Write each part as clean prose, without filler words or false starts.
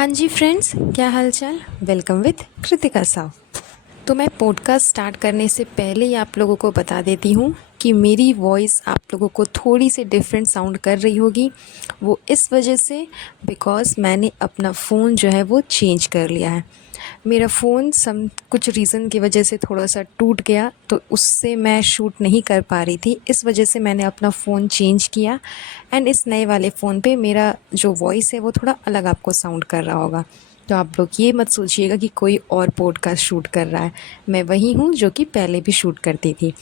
हाँ जी फ्रेंड्स, क्या हालचाल। Welcome with Kritika Sao. तो मैं पॉडकास्ट स्टार्ट करने से पहले ही आप लोगों को बता देती हूँ कि मेरी वॉइस आप लोगों को थोड़ी सी डिफरेंट साउंड कर रही होगी। वो इस वजह से बिकॉज़ मैंने अपना फ़ोन जो है वो चेंज कर लिया है। मेरा फ़ोन कुछ रीज़न की वजह से थोड़ा सा टूट गया, तो उससे मैं शूट नहीं कर पा रही थी। इस वजह से मैंने अपना फ़ोन चेंज किया एंड इस नए वाले फ़ोन पे मेरा जो वॉइस है वो थोड़ा अलग आपको साउंड कर रहा होगा। तो आप लोग ये मत सोचिएगा कि कोई और पॉडकास्ट शूट कर रहा है। मैं वही हूँ जो कि पहले भी शूट करती थी।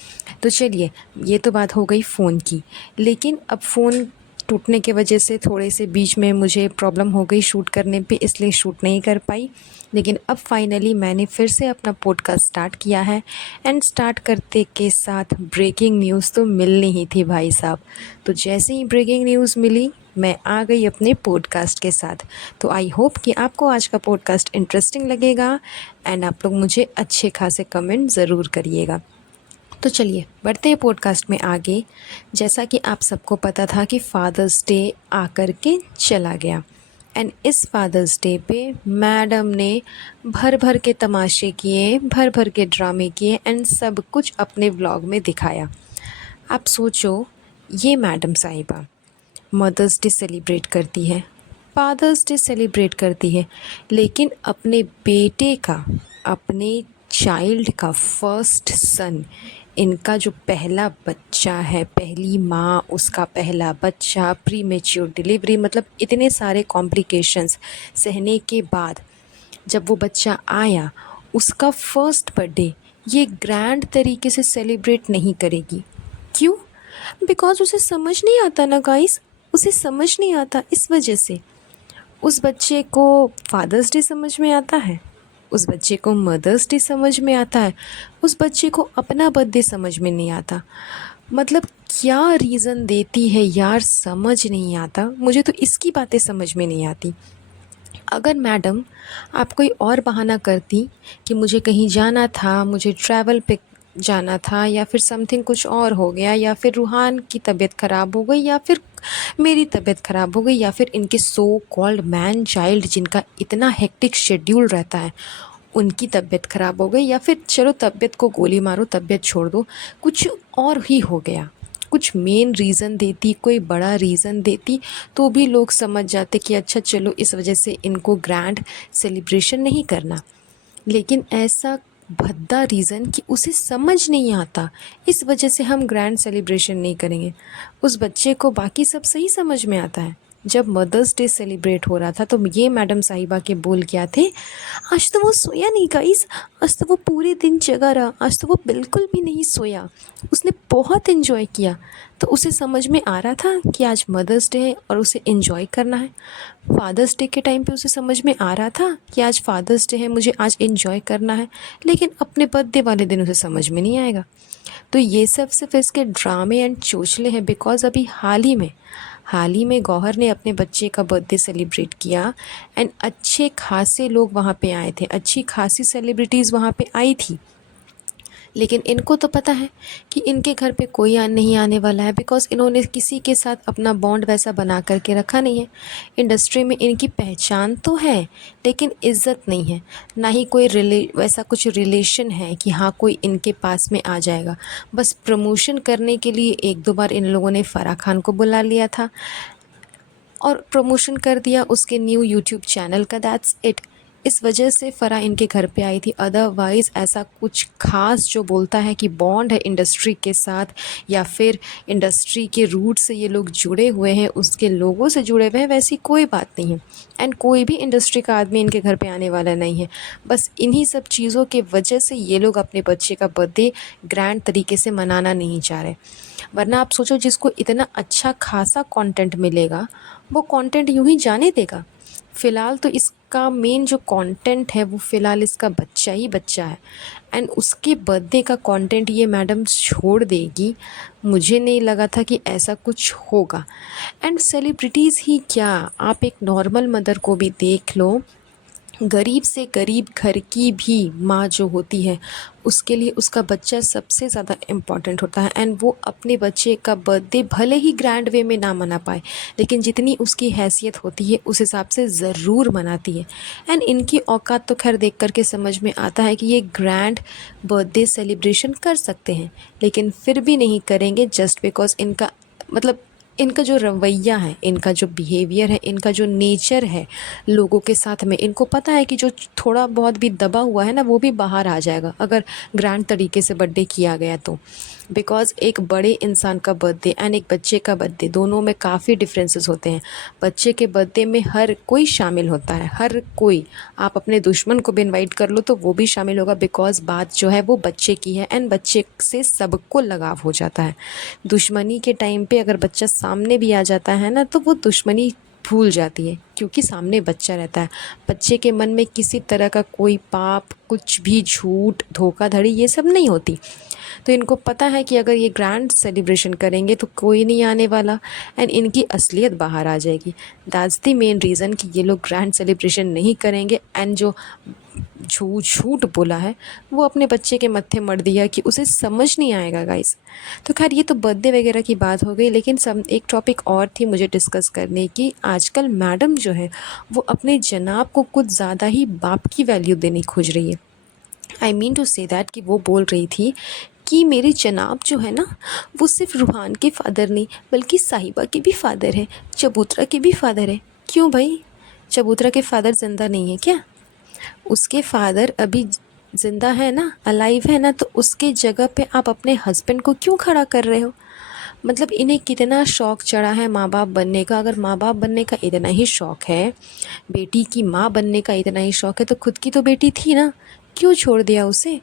तो चलिए, ये तो बात हो गई फ़ोन की। लेकिन अब फ़ोन टूटने की वजह से थोड़े से बीच में मुझे प्रॉब्लम हो गई शूट करने पे, इसलिए शूट नहीं कर पाई। लेकिन अब फाइनली मैंने फिर से अपना पॉडकास्ट स्टार्ट किया है एंड स्टार्ट करते के साथ ब्रेकिंग न्यूज़ तो मिलनी ही थी भाई साहब। तो जैसे ही ब्रेकिंग न्यूज़ मिली, मैं आ गई अपने पॉडकास्ट के साथ। तो आई होप कि आपको आज का पॉडकास्ट इंटरेस्टिंग लगेगा एंड आप लोग मुझे अच्छे खासे कमेंट ज़रूर करिएगा। तो चलिए बढ़ते हैं पॉडकास्ट में आगे। जैसा कि आप सबको पता था कि फ़ादर्स डे आकर के चला गया एंड इस फ़ादर्स डे पे मैडम ने भर भर के तमाशे किए, भर भर के ड्रामे किए एंड सब कुछ अपने व्लॉग में दिखाया। आप सोचो, ये मैडम साहिबा मदर्स डे सेलिब्रेट करती है, फादर्स डे सेलिब्रेट करती है, लेकिन अपने बेटे का, अपने चाइल्ड का फर्स्ट सन, इनका जो पहला बच्चा है, पहली माँ, उसका पहला बच्चा, प्री मेच्योर डिलीवरी, मतलब इतने सारे कॉम्प्लिकेशंस सहने के बाद जब वो बच्चा आया, उसका फर्स्ट बर्थडे ये ग्रैंड तरीके से सेलिब्रेट नहीं करेगी। क्यों? बिकॉज़ उसे समझ नहीं आता ना गाइस, उसे समझ नहीं आता। इस वजह से उस बच्चे को फादर्स डे समझ में आता है, उस बच्चे को मदर्स डे समझ में आता है, उस बच्चे को अपना बर्थडे समझ में नहीं आता। मतलब क्या रीज़न देती है यार, समझ नहीं आता। मुझे तो इसकी बातें समझ में नहीं आती। अगर मैडम आप कोई और बहाना करती कि मुझे कहीं जाना था, मुझे ट्रैवल पे जाना था, या फिर समथिंग कुछ और हो गया, या फिर रूहान की तबीयत ख़राब हो गई, या फिर मेरी तबीयत ख़राब हो गई, या फिर इनके सो कॉल्ड मैन चाइल्ड जिनका इतना हेक्टिक शेड्यूल रहता है उनकी तबीयत ख़राब हो गई, या फिर चलो तबीयत को गोली मारो, तबीयत छोड़ दो, कुछ और ही हो गया, कुछ मेन रीज़न देती, कोई बड़ा रीज़न देती, तो भी लोग समझ जाते कि अच्छा चलो इस वजह से इनको ग्रैंड सेलिब्रेशन नहीं करना। लेकिन ऐसा भद्दा रीज़न कि उसे समझ नहीं आता, इस वजह से हम ग्रैंड सेलिब्रेशन नहीं करेंगे। उस बच्चे को बाकी सब सही समझ में आता है। जब मदर्स डे सेलिब्रेट हो रहा था तो ये मैडम साहिबा के बोल क्या थे, आज तो वो सोया नहीं गाइस, आज तो वो पूरे दिन जगा रहा, आज तो वो बिल्कुल भी नहीं सोया, उसने बहुत इन्जॉय किया। तो उसे समझ में आ रहा था कि आज मदर्स डे है और उसे इन्जॉय करना है। फादर्स डे के टाइम पे उसे समझ में आ रहा था कि आज फादर्स डे है, मुझे आज इन्जॉय करना है। लेकिन अपने बर्थडे वाले दिन उसे समझ में नहीं आएगा। तो ये सब सिर्फ इसके ड्रामे एंड चोचले हैं। बिकॉज़ अभी हाल ही में गौहर ने अपने बच्चे का बर्थडे सेलिब्रेट किया एंड अच्छे खासे लोग वहाँ पे आए थे, अच्छी खासी सेलिब्रिटीज़ वहाँ पे आई थी। लेकिन इनको तो पता है कि इनके घर पे कोई नहीं आने वाला है, बिकॉज़ इन्होंने किसी के साथ अपना बॉन्ड वैसा बना करके रखा नहीं है। इंडस्ट्री में इनकी पहचान तो है, लेकिन इज़्ज़त नहीं है, ना ही कोई वैसा कुछ रिलेशन है कि हाँ कोई इनके पास में आ जाएगा। बस प्रमोशन करने के लिए एक दो बार इन लोगों ने फ़राह खान को बुला लिया था और प्रमोशन कर दिया उसके न्यू यूट्यूब चैनल का, दैट्स इट। इस वजह से फ़राह इनके घर पे आई थी। अदरवाइज़ ऐसा कुछ ख़ास जो बोलता है कि बॉन्ड है इंडस्ट्री के साथ, या फिर इंडस्ट्री के रूट से ये लोग जुड़े हुए हैं, उसके लोगों से जुड़े हुए हैं, वैसी कोई बात नहीं है। एंड कोई भी इंडस्ट्री का आदमी इनके घर पे आने वाला नहीं है। बस इन्हीं सब चीज़ों के वजह से ये लोग अपने बच्चे का बर्थडे ग्रैंड तरीके से मनाना नहीं चाह रहे। वरना आप सोचो, जिसको इतना अच्छा खासा कंटेंट मिलेगा वो कंटेंट यूं ही जाने देगा। फ़िलहाल तो इसका मेन जो कंटेंट है वो फ़िलहाल इसका बच्चा ही बच्चा है एंड उसके बर्थडे का कंटेंट ये मैडम छोड़ देगी। मुझे नहीं लगा था कि ऐसा कुछ होगा। एंड सेलिब्रिटीज़ ही क्या, आप एक नॉर्मल मदर को भी देख लो, गरीब से गरीब घर की भी माँ जो होती है उसके लिए उसका बच्चा सबसे ज़्यादा इम्पॉर्टेंट होता है। एंड वो अपने बच्चे का बर्थडे भले ही ग्रैंड वे में ना मना पाए, लेकिन जितनी उसकी हैसियत होती है उस हिसाब से ज़रूर मनाती है। एंड इनकी औकात तो खैर देख कर के समझ में आता है कि ये ग्रैंड बर्थडे सेलिब्रेशन कर सकते हैं, लेकिन फिर भी नहीं करेंगे जस्ट बिकॉज़ इनका मतलब इनका जो रवैया है, इनका जो बिहेवियर है, इनका जो नेचर है लोगों के साथ में, इनको पता है कि जो थोड़ा बहुत भी दबा हुआ है ना वो भी बाहर आ जाएगा अगर ग्रैंड तरीके से बर्थडे किया गया तो। बिकॉज़ एक बड़े इंसान का बर्थडे एंड एक बच्चे का बर्थडे दोनों में काफ़ी डिफरेंसेस होते हैं। बच्चे के बर्थडे में हर कोई शामिल होता है, हर कोई। आप अपने दुश्मन को भी इनवाइट कर लो तो वो भी शामिल होगा, बिकॉज़ बात जो है वो बच्चे की है एंड बच्चे से सबको लगाव हो जाता है। दुश्मनी के टाइम पे अगर बच्चा सामने भी आ जाता है ना तो वो दुश्मनी भूल जाती है, क्योंकि सामने बच्चा रहता है। बच्चे के मन में किसी तरह का कोई पाप, कुछ भी झूठ, धोखाधड़ी ये सब नहीं होती। तो इनको पता है कि अगर ये ग्रैंड सेलिब्रेशन करेंगे तो कोई नहीं आने वाला एंड इनकी असलियत बाहर आ जाएगी। दैट्स द मेन रीज़न कि ये लोग ग्रैंड सेलिब्रेशन नहीं करेंगे। एंड जो झूठ बोला है वो अपने बच्चे के मत्थे मढ़ दिया कि उसे समझ नहीं आएगा गाइस। तो खैर ये तो बर्थडे वगैरह की बात हो गई, लेकिन सब एक टॉपिक और थी मुझे डिस्कस करने की। आजकल मैडम जो है वो अपने जनाब को कुछ ज़्यादा ही बाप की वैल्यू देनी खोज रही है। I mean to say that कि वो बोल रही थी कि मेरे जनाब जो है ना वो सिर्फ रूहान के फ़ादर नहीं बल्कि साहिबा के भी फ़ादर हैं, चबूतरा के भी फ़ादर हैं। क्यों भाई, चबूतरा के फ़ादर ज़िंदा नहीं है क्या? उसके फादर अभी ज़िंदा है ना, अलाइव है ना, तो उसके जगह पे आप अपने हस्बैंड को क्यों खड़ा कर रहे हो? मतलब इन्हें कितना शौक़ चढ़ा है माँ बाप बनने का। अगर माँ बाप बनने का इतना ही शौक़ है, बेटी की माँ बनने का इतना ही शौक़ है, तो खुद की तो बेटी थी ना, क्यों छोड़ दिया उसे?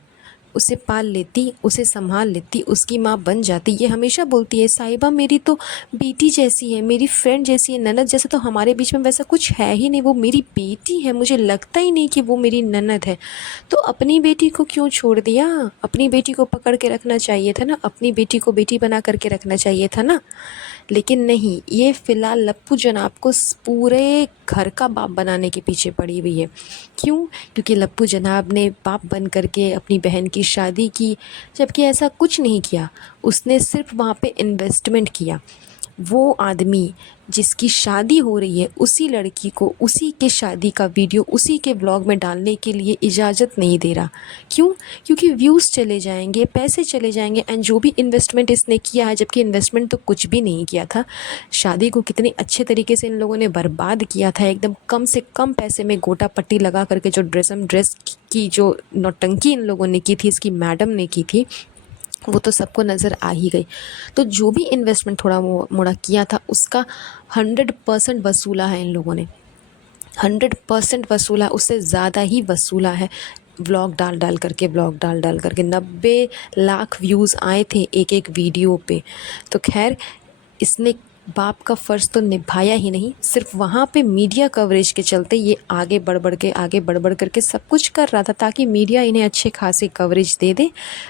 उसे पाल लेती, उसे संभाल लेती, उसकी माँ बन जाती। ये हमेशा बोलती है साहिबा मेरी तो बेटी जैसी है, मेरी फ्रेंड जैसी है, ननद जैसा तो हमारे बीच में वैसा कुछ है ही नहीं, वो मेरी बेटी है, मुझे लगता ही नहीं कि वो मेरी ननद है। तो अपनी बेटी को क्यों छोड़ दिया? अपनी बेटी को पकड़ के रखना चाहिए था ना, अपनी बेटी को बेटी बना करके रखना चाहिए था ना। लेकिन नहीं, ये फ़िलहाल लप्पू जनाब को पूरे घर का बाप बनाने के पीछे पड़ी हुई है। क्यों? क्योंकि लप्पू जनाब ने बाप बन करके अपनी बहन की शादी की, जबकि ऐसा कुछ नहीं किया। उसने सिर्फ वहाँ पे इन्वेस्टमेंट किया। वो आदमी जिसकी शादी हो रही है उसी लड़की को उसी के शादी का वीडियो उसी के व्लॉग में डालने के लिए इजाज़त नहीं दे रहा। क्यों? क्योंकि व्यूज़ चले जाएंगे, पैसे चले जाएंगे एंड जो भी इन्वेस्टमेंट इसने किया है, जबकि इन्वेस्टमेंट तो कुछ भी नहीं किया था। शादी को कितने अच्छे तरीके से इन लोगों ने बर्बाद किया था, एकदम कम से कम पैसे में गोटा पट्टी लगा करके। जो ड्रेस की जो नौटंकी इन लोगों ने की थी, इसकी मैडम ने की थी, वो तो सबको नज़र आ ही गई। तो जो भी इन्वेस्टमेंट थोड़ा मोड़ा किया था उसका 100% वसूला है इन लोगों ने, 100% वसूला, उससे ज़्यादा ही वसूला है। व्लॉग डाल डाल करके 90 लाख व्यूज़ आए थे एक एक वीडियो पे। तो खैर इसने बाप का फ़र्ज़ तो निभाया ही नहीं, सिर्फ वहाँ पे मीडिया कवरेज के चलते ये आगे बढ़ बढ़ करके सब कुछ कर रहा था ताकि मीडिया इन्हें अच्छे खासे कवरेज दे दे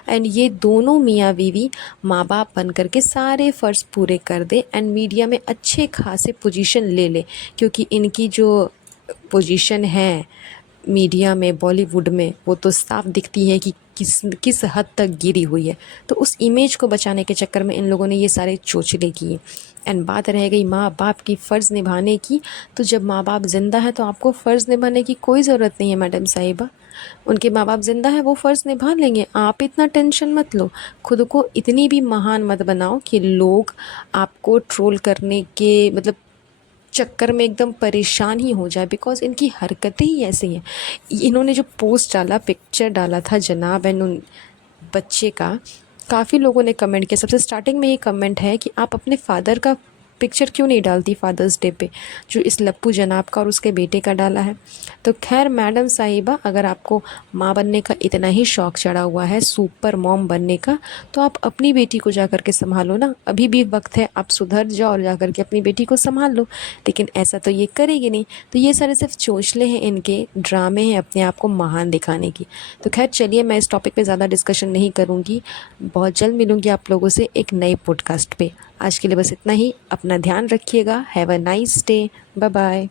एंड ये दोनों मियाँ बीवी माँ बाप बन करके सारे फ़र्ज़ पूरे कर दे एंड मीडिया में अच्छे खासे पोजीशन ले ले। क्योंकि इनकी जो पोजीशन है मीडिया में, बॉलीवुड में, वो तो साफ दिखती है कि किस हद तक गिरी हुई है। तो उस इमेज को बचाने के चक्कर में इन लोगों ने ये सारे चोचले किए। एंड बात रह गई माँ बाप की फ़र्ज़ निभाने की, तो जब माँ बाप ज़िंदा है तो आपको फ़र्ज़ निभाने की कोई ज़रूरत नहीं है मैडम साहिबा। उनके माँ बाप ज़िंदा है, वो फ़र्ज़ निभा लेंगे, आप इतना टेंशन मत लो। खुद को इतनी भी महान मत बनाओ कि लोग आपको ट्रोल करने के मतलब चक्कर में एकदम परेशान ही हो जाए, बिकॉज़ इनकी हरकतें ही ऐसी हैं। इन्होंने जो पोस्ट डाला, पिक्चर डाला था जनाब एंड उन बच्चे का, काफ़ी लोगों ने कमेंट किया। सबसे स्टार्टिंग में ये कमेंट है कि आप अपने फादर का पिक्चर क्यों नहीं डालती फादर्स डे पे, जो इस लप्पू जनाब का और उसके बेटे का डाला है। तो खैर मैडम साहिबा, अगर आपको माँ बनने का इतना ही शौक़ चढ़ा हुआ है, सुपर मॉम बनने का, तो आप अपनी बेटी को जा कर के संभालो ना। अभी भी वक्त है, आप सुधर जाओ और जा कर के अपनी बेटी को संभाल लो। लेकिन ऐसा तो ये करेगी नहीं। तो ये सारे सिर्फ चोचले हैं, इनके ड्रामे हैं अपने आप को महान दिखाने की। तो खैर चलिए, मैं इस टॉपिक पे ज़्यादा डिस्कशन नहीं करूँगी। बहुत जल्द मिलूँगी आप लोगों से एक नए पॉडकास्ट पे। आज के लिए बस इतना ही। अपना ध्यान रखिएगा। Have a nice day. Bye bye.